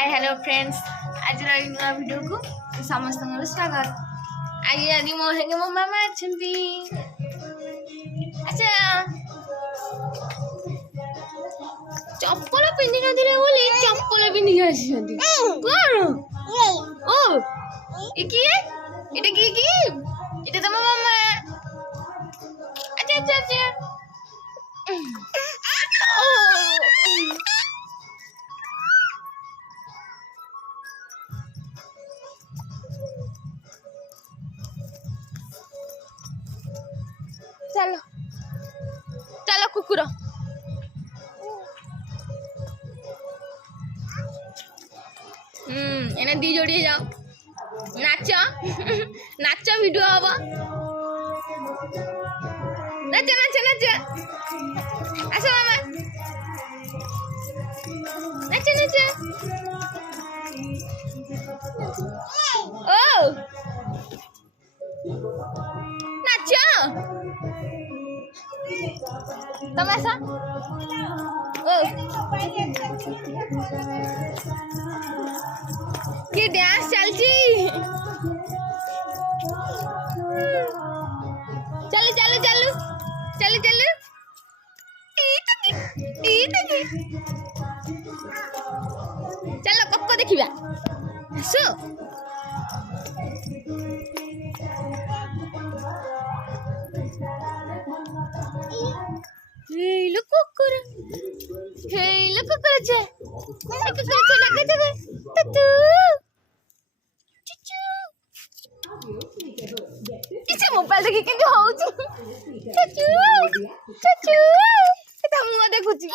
Hi hello friends आज नुआ video को समस्त स्वागत। आज मो हेंगे मो मामा अच्छी। अच्छा चप्पल पिंधि नथिले बोली चप्पल पिंधि आछिसंती कोन ओ इकिए इटा की इटा तो मो मामा। अच्छा अच्छा अच्छा चलो चलो कुकुर एने दी जोड़ी जाओ नाच नाच वीडियो हवा नाच नाच नाच आसो मामा नाच नाच ओ नाच तमाशा ओ कि डांस चलची चलो चलो चलो चलो चलो चलो कक्को देखिबा सो हेलो कुकुर छे लगे तो तू चुचू किसे मोबाइल देखि के होउची चुचू चुचू एटा मु देखुची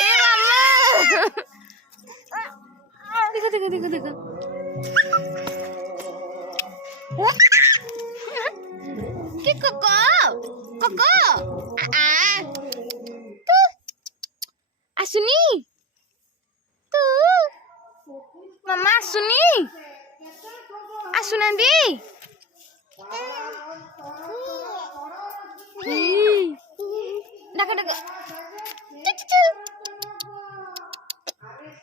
ए मामा देखो देखो देखो देखो कि कोको आ तू आसुनी तू मामा आसुनी आसुनांदी डाका डाका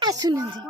आसुनांदी